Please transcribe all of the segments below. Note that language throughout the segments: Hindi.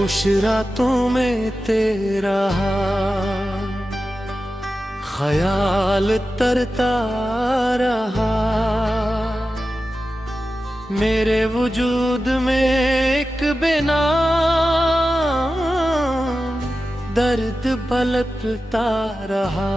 खामोश रातों में तेरा ख्याल तरता रहा। मेरे वजूद में एक बेनाम दर्द पलटता रहा।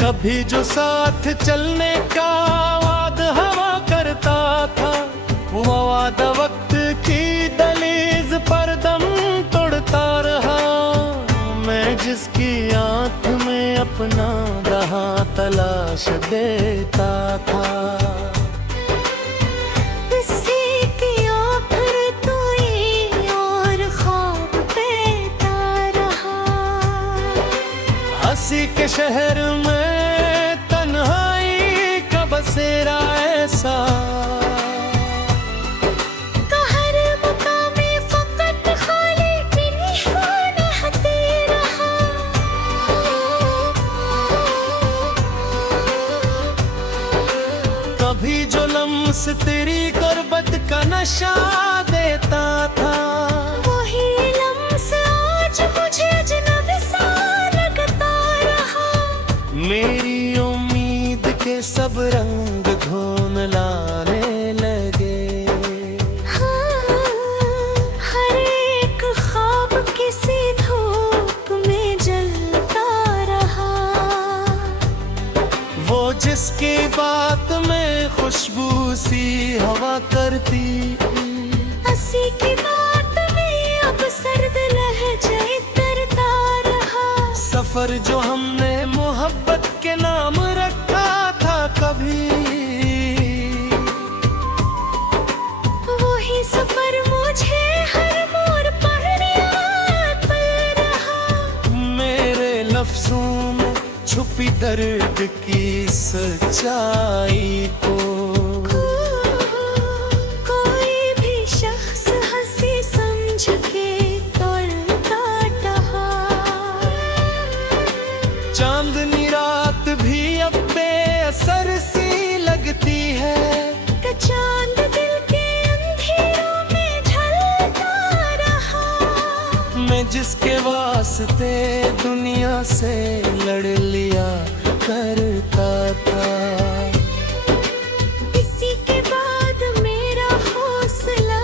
कभी जो साथ चलने का वादा हवा करता था, वो वादा वक्त की दहलीज पर दम तोड़ता रहा। मैं जिसकी आंख में अपना रहा तलाश देता था, हंसी के शहर में तन्हाई का बसेरा ऐसा, हर मुकामी फकत खाली की निशान हते रहा। कभी जो लम्स तेरी गुर्बत का नशा देता था, वही लम्स आज मुझे अजनबी सा लगता रहा। मेरी उम्मीद के सब रंग धुंधलाने लगे। हाँ, हर एक ख्वाब किसी धूप में जलता रहा। वो जिसकी बात में खुशबू सी हवा करती, हंसी की बात में अब सर्द लहजे तरता रहा। सफर जो हमने मोहब्बत के नाम रखा था कभी, वही सफर मुझे हर मोड़ पर याद रहा। मेरे लफ्जों में छुपी दर्द की सच्चाई को कोई भी शख्स हंसी समझ के तोड़ता रहा। चांदनी रात भी अब बेअसर सी लगती है, कि चांद दिल के अंधेरों में ढलता रहा। मैं जिसके वास्ते दुनिया से लड़ लिया करता था, इसी के बाद मेरा हौसला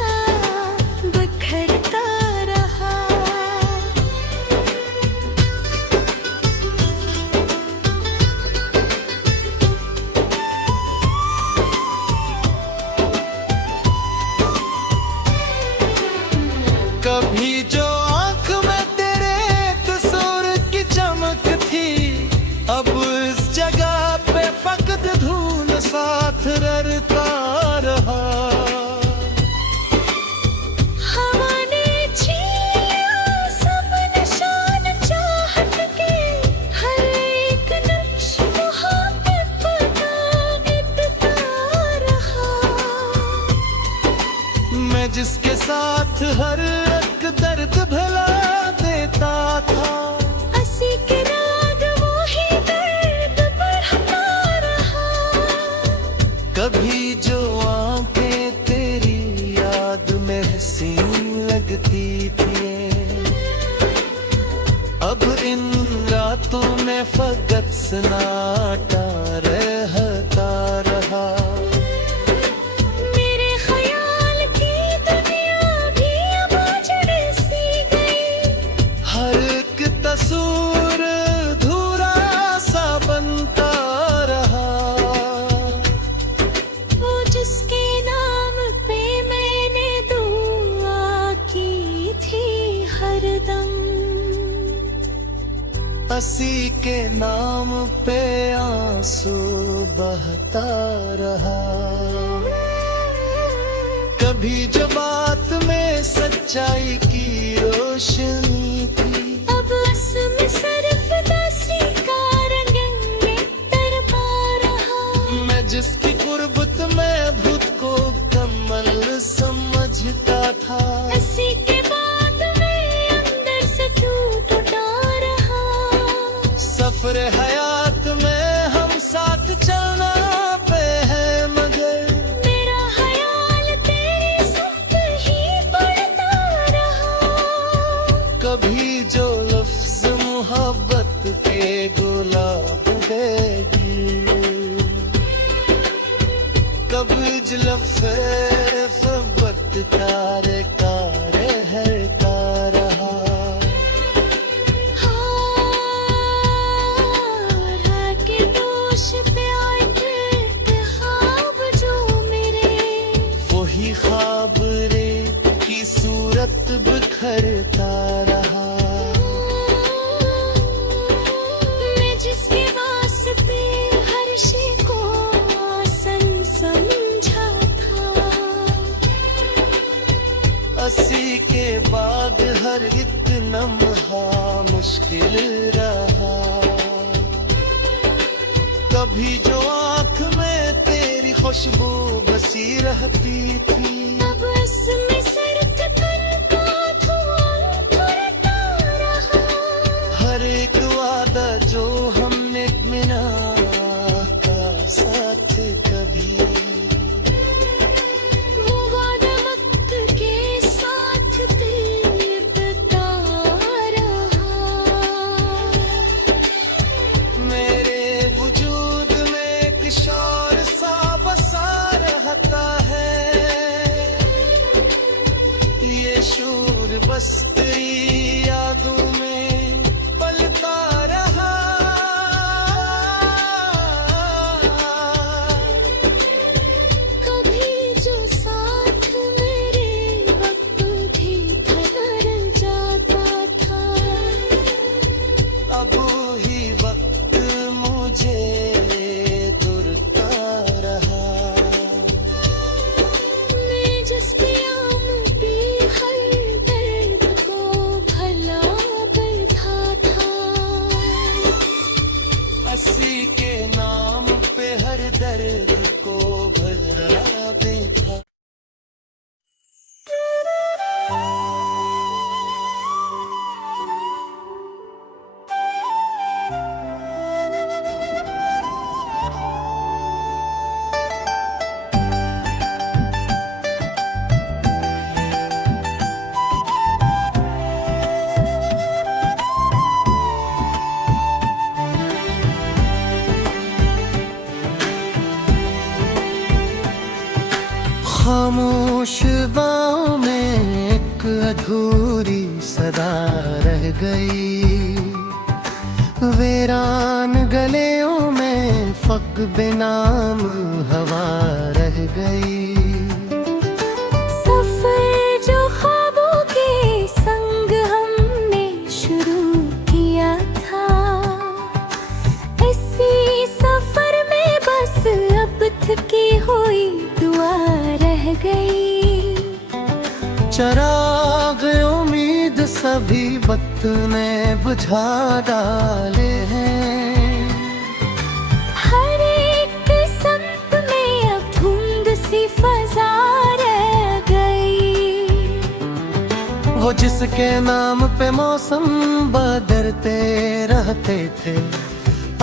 बिखरता रहा। कभी जो आंख में तेरे कसूर की चमक थी, अब इस जगह पे फकत धूल साथ ररता रहा। हवा ने छीन लिया सब निशान चाहत के, हर एक नक्श मोहब्बत का गिरता रहा। मैं जिसके साथ हर एक दर्द भुला देता था, हंसी के राग वही दर्द बढ़ता रहा। कभी जो आंखें तेरी याद में हसीन लगती थी, अब इन रातों में फकत सन्नाटा रहता रहा। मेरे ख्याल की दुनिया भी अब उजड़ सी गई। हर एक तस्वीर धूरा सा बनता रहा। वो जिसके नाम पे मैंने दुआ की थी हरदम, हंसी के नाम पे आंसू बहता रहा। कभी जो बात में सच्चाई की रोशनी थी। अब उसमें सिर्फ दासी का रंग तड़पा रहा। मैं जिसकी गुर्बत में भूत को कमल समझता था, हंसी के बाद मैं अंदर से टूट रहा। सफर हयात में हम साथ चलना पे है, मगर मेरा ख्याल तेरी सुध ही पड़ता रहा। कभी जो लफ्ज मोहब्बत के गुलाब देगी, कभी जो लफ्ज तारे कारे हरता रहा। के दोष पे आए थे ख्वाब जो मेरे, वही ख्वाब रे की सूरत बिखरता रहा। मैं जिसके वास्ते हर शे को आसान समझा था। अस्सी के बाद हर एक लम्हा मुश्किल रहा। कभी जो आँख में तेरी खुशबू बसी रहती थी, अब इसमें सिर्फ तन का धुआं उड़ता रहा। हर एक वादा जो हमने मिला का साथ कभी, वो वादा वक्त के साथ दिल बता रहा। मेरे वजूद में एक शौर सा बसा रहता है। ये शूर बस तेरी यादों में पलता रहा। कभी जो साथ मेरे वक्त भी ठहर जाता था। अब ही वक्त मुझे दुरता रहा। मैं जिस प्याम पे हर दर्द को भला बैठा था। अस्सी के नाम पे हर दर्द को भला देखा। खामोश बाहों में एक अधूरी सदा रह गई। वीरान गलियों में फक बेनाम हवा रह गई। सफर जो ख्वाबों के संग हमने शुरू किया था, इसी सफर में बस अब थकी हुई दुआ रह गई। चराग उम्मीद सभी वक्त ने बुझा डाले हैं। हर एक संत में अब धुंध सी फजा रह गई। वो जिसके नाम पे मौसम बदलते रहते थे,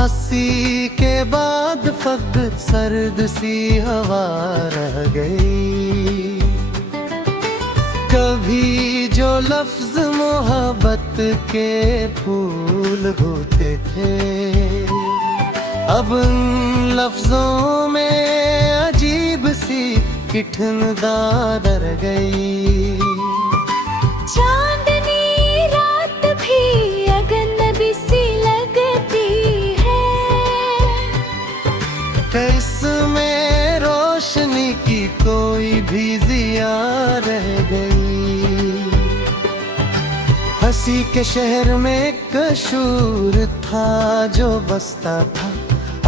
अस्सी के बाद फकत सर्द सी हवा रह गई। कभी जो लफ्ज मोहब्बत के फूल होते थे, अब उन लफ्जों में अजीब सी किठनदार रह गई। चांदनी रात भी अजनबी सी लगती है। इसमें रोशनी की कोई भी जिया रह गई। हंसी के शहर में एक शूर था जो बसता था,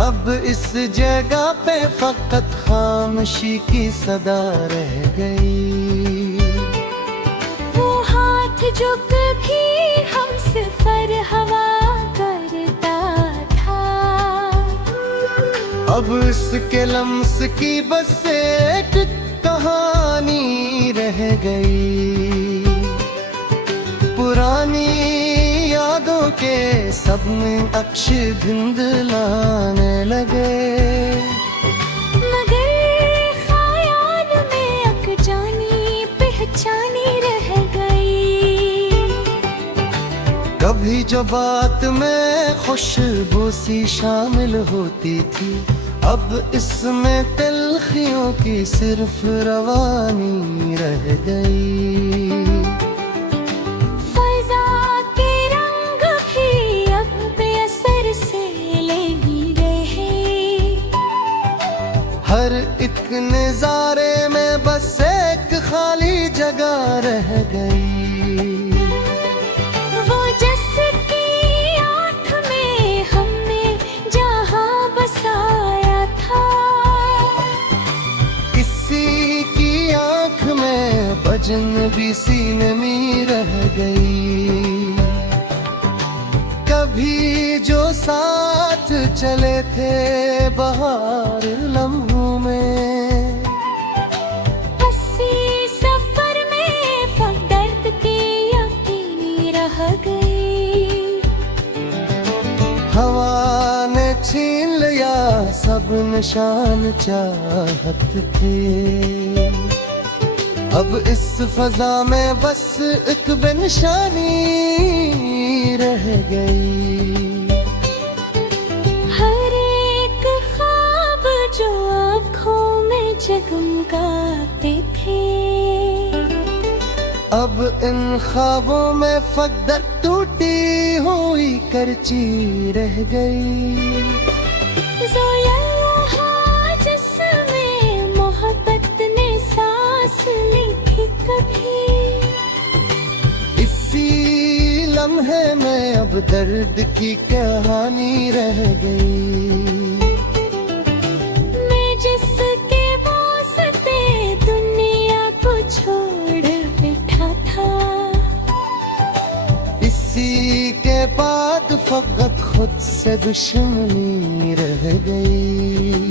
अब इस जगह पे फकत खामोशी की सदा रह गई। वो हाथ जो कभी अब इसके लम्स की बस एक कहानी रह गई। पुरानी यादों के सब में अक्ष धिंदलाने लगे। मगर ख्याल में अनजानी पहचानी रह गई। कभी जो बात में खुशबू सी शामिल होती थी, अब इसमें तल्खियों की सिर्फ रवानी रह गई। फज़ा के रंग भी अब बेअसर से नहीं रहे। हर एक नजारे में बस एक खाली जगह रह गई। वो जिसकी आँख में हमने जहाँ बसाया था, किसी की आंख में अजनबी सी नमी रह गई। कभी जो साथ चले थे बहार लम्हों में, हंसी सफर में फक दर्द के यकीनी रह गई। हवा ने छीन लिया सब निशान चाहत थे। अब इस फजा में बस एक बेनिशानी रह गई। हर एक ख्वाब जो आँखों में जगमगाते थे, अब इन ख्वाबों में फकदर टूटी हुई करची रह गई। ज़ोया जिसमें मोहब्बत ने सांस ली थी कभी, इसी लम्हे में अब दर्द की कहानी रह गई। मैं जिसके वास्ते दुनिया को छोड़ बैठा था, इसी के बाद फकत खुद से दुश्मनी रह गई।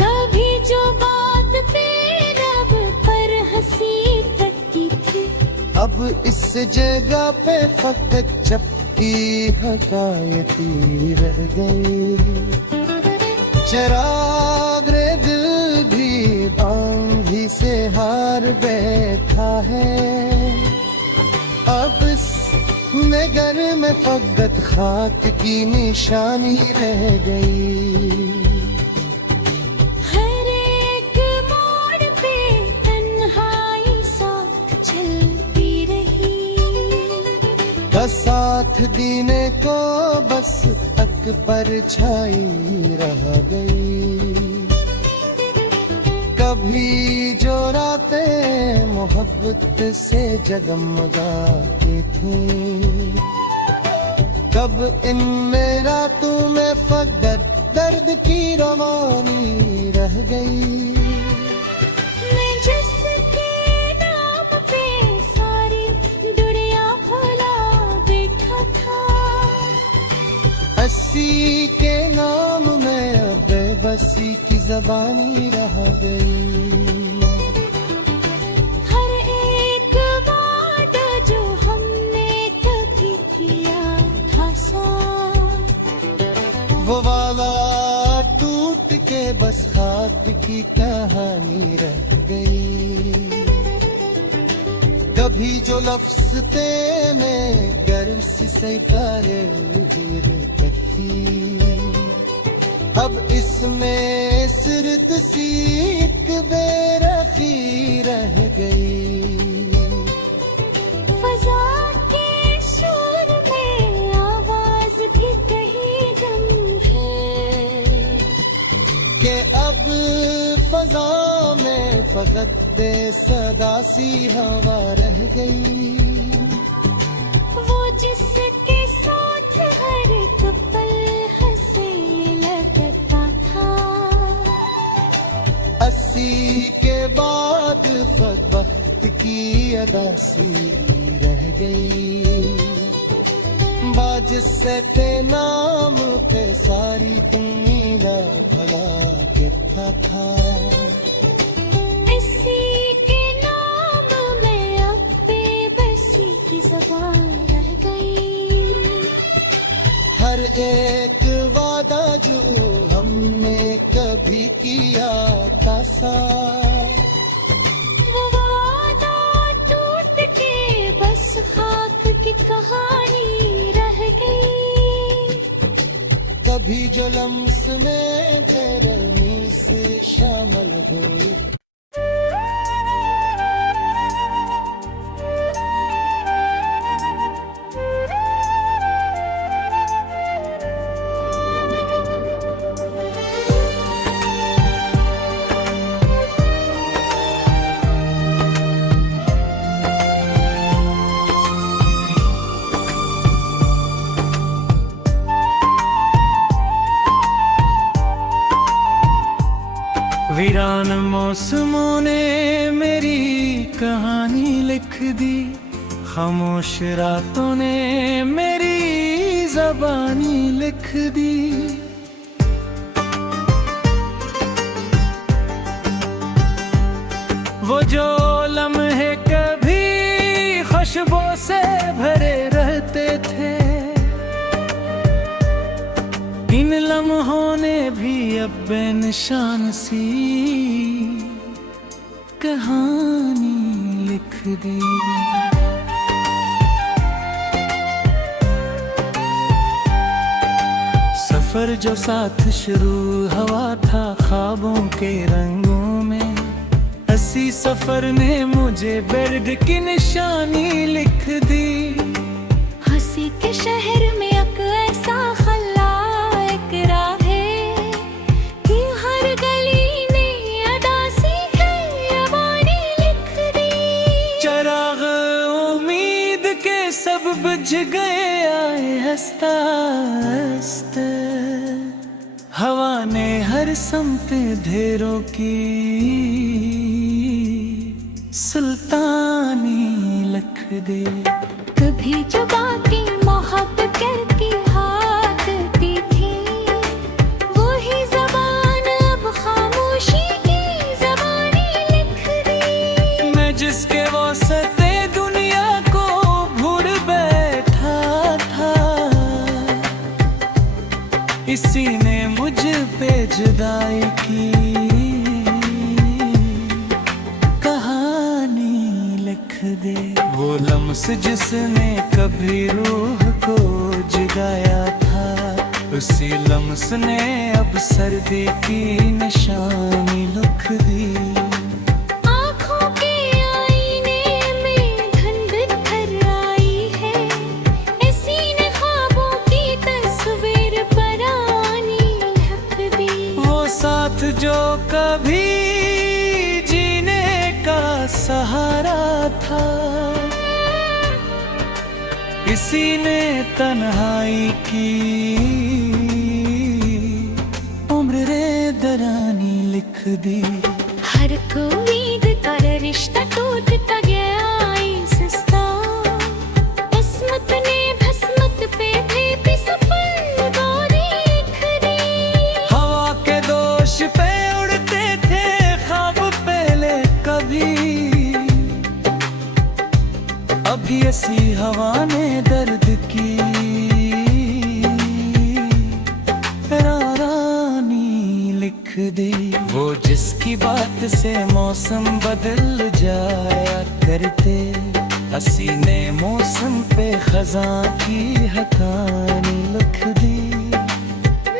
कभी जो बात पे रब पर हंसी तकी थी, अब इस जगह पे फकत चपकी हकायती रह गई। चिराग रे दिल भी आंधी से हार बैठा है। अब इस नगर में फकत खाक की निशानी रह गई। हर एक मोड़ पे तन्हाई साथ चलती रही। का साथ देने को बस तक परछाई रह गई। कभी जो रातें मोहब्बत से जगमगाती थी, कब इनमें रातों में फकत दर्द की रवानी रह गई। मैं जिसके नाम पे सारी दुनिया भुला बैठा था, हंसी के नाम में अब बेबसी की ज़बानी रह गई। हर एक वादा जो हमने कभी किया था साथ, वो वाला टूट के बस खाक की कहानी रह गई। कभी जो लफ्ज़ थे में गर्म से प्यारे करती, अब इसमें सिर्द सी एक बेरखी रह गई। फज़ा के शोर में आवाज भी कहीं गम है, कि अब फजा में फकत बेसदा सी हवा रह गई। वो जिसके साथ हर एक पल हंसे लगता था, अस्सी के बाद वक्त की अदासी रह गई। बाज से ते नाम पे सारी दुनिया मेरा भला कहता था। इसी के नाम में अब बेबसी की ज़बान रह गई। हर एक वादा जो हमने कभी किया था सा, वो वादा टूट के बस खाक की कहानी रह गई। कभी जो लम्स में गरमी से शामिल हुई। वीरान मौसमों ने मेरी कहानी लिख दी, खामोश रातों ने मेरी ज़बानी लिख दी। वो जो लम्हे कभी खुशबू से भरे रहते थे, इन लम्हों ने भी अब बेनिशान सी कहानी लिख दी। सफर जो साथ शुरू हुआ था ख्वाबों के रंगों में, हंसी सफर ने मुझे दर्द की निशानी लिख दी। हंसी के शहर में एक ऐसा खलाइक राहे कि हर गली ने अदा सी खयाबानी लिख दी। चराग उम्मीद के सब बुझ गए आए हंसता हंसता, हवा ने हर समत धेरों की सुल्तानी लिख दी। कभी जो बातें मोहब्बत करके हाकती थी, वही ज़बान अब खामोशी की ज़बानी लिख दी। मैं जिसके वास्ते दुनिया को भूल बैठा था, इसी ने मुझ पे जुदाई की कहानी लिख दे। वो लम्स जिसने कभी रूह को जगाया था, उसी लम्स ने अब सर्दी की निशानी लिख दी। आँखों के आईने में धुंध भर आई है, इसी ने ख्वाबों की तस्वीर पुरानी लिख दी। वो साथ जो कभी जीने का सहारा था, इसी ने तन्हाई की उम्र रे दरानी लिख दी। हर उम्मीद का रिश्ता टूटता गया सस्ता, किस्मत ने भस्मत पे भी सफल गोरी लिख दी। हवा के दोष पे उड़ते थे ख्वाब पहले कभी, अभी ऐसी हवा ने दर्द की रानी लिख दी। वो जिसकी बात से मौसम बदल जाया करते, हसीने मौसम पे खज़ां की हकानी लिख दी।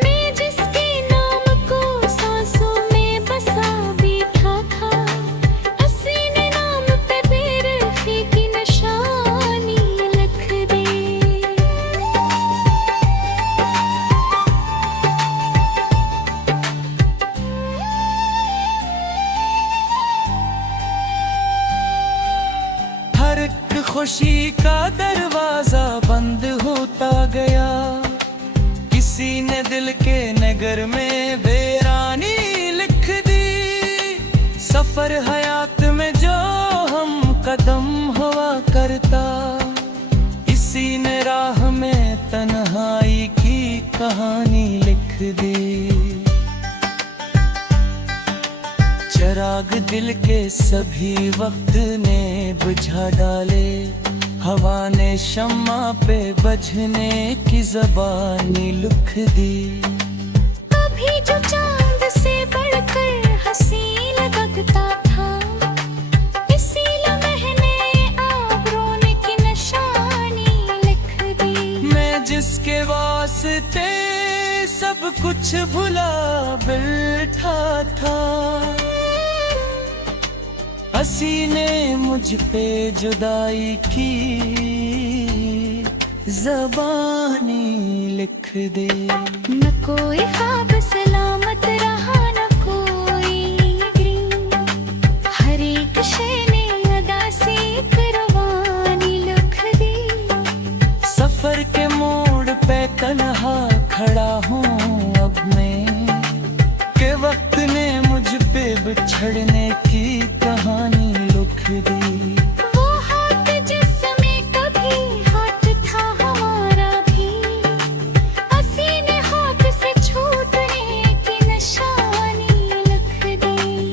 मैं जिसके नाम को सांसों में बसा बैठा था, हसीने नाम पे बेरखी की निशानी लिख दी। हर एक खुशी का दरवाजा बंद होता गया, किसी ने दिल के नगर में वीरानी लिख दी। सफर हयात में जो हम कदम हुआ करता, इसी ने राह में तन्हाई की कहानी लिख दी। चिराग दिल के सभी वक्त ने बुझा डाले, हवा ने शम्मा पे बजने की ज़बानी लिख दी। कभी जो चांद से बढ़कर हसीन लगता था, इसी लम्हे ने आबरों की निशानी लिख दी। मैं जिसके वास्ते सब कुछ भुला बैठा था, हंसी ने मुझ पे जुदाई की ज़बानी लिख दी। न कोई ख्वाब सलामत रहा, न कोई ग्रीन, हर एक शय ने अदा से एक रवानी लिख दी। सफर के मोड़ पे तन्हा खड़ा हूँ अब मैं, के वक्त ने मुझ पे बिछड़ने की कहानी लिख दी। वो हाथ जिसमें कभी हाथ था हमारा भी, हसीने हाथ से छूटने की निशानी लिख दी।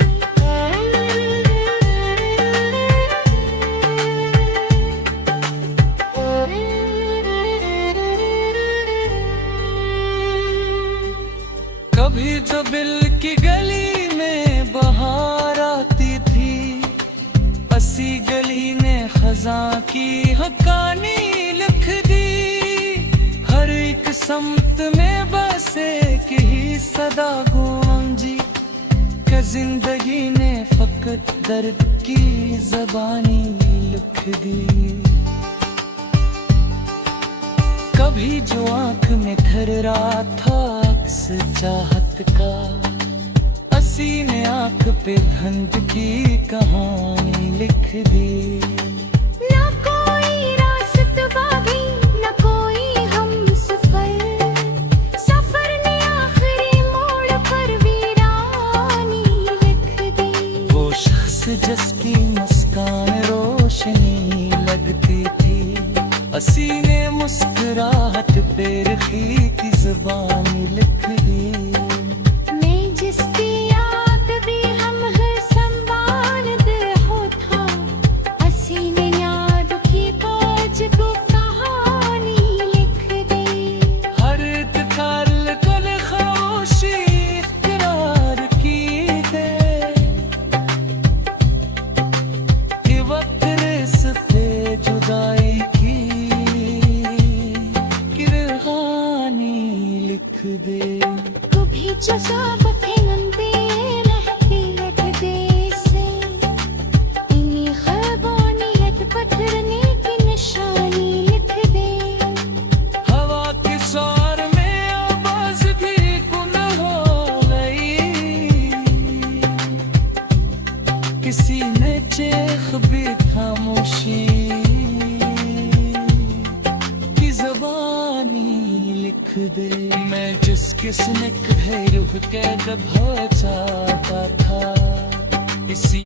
कभी जो बिल की गली में बहार आती थी, हंसी गली ने खजां की हकानी लिख दी। हर एक समत में बस एक ही सदा गूंजी, कि जिंदगी ने फकत दर्द की ज़बानी लिख दी। कभी जो आंख में ठहरा था अक्स चाहत का, हंसी ने आंख पे धंध की कहानी लिख दी। न कोई रास्तबा भी, न कोई हमसफर, सफर ने आखिरी मोड़ पर वीरानी लिख दी। वो शख्स जिसकी मुस्कान रोशनी लगती थी, हंसी ने मुस्कुराहट पे रखी की ज़बानी लिख दी। मैं जिसकी याद भी हम हर संभालते हो था, हसी ने याद की बोझ को कहानी लिख दी। हर तकाल कुल खामोशी इक़रार की है, कि वक्त रिश्ते जुदाई की कहानी लिख दे। कभी जो साबते नंदे रहती लगते से, इन्हीं ख्वाबों पत्थरने की निशानी लिख दे। हवा के सार में आवाज भी गुम हो गई, किसी ने चेख भी खामोशी की ज़बानी लिख दे। मैं जिस किस्म के रुख के दब हो जाता था, इसी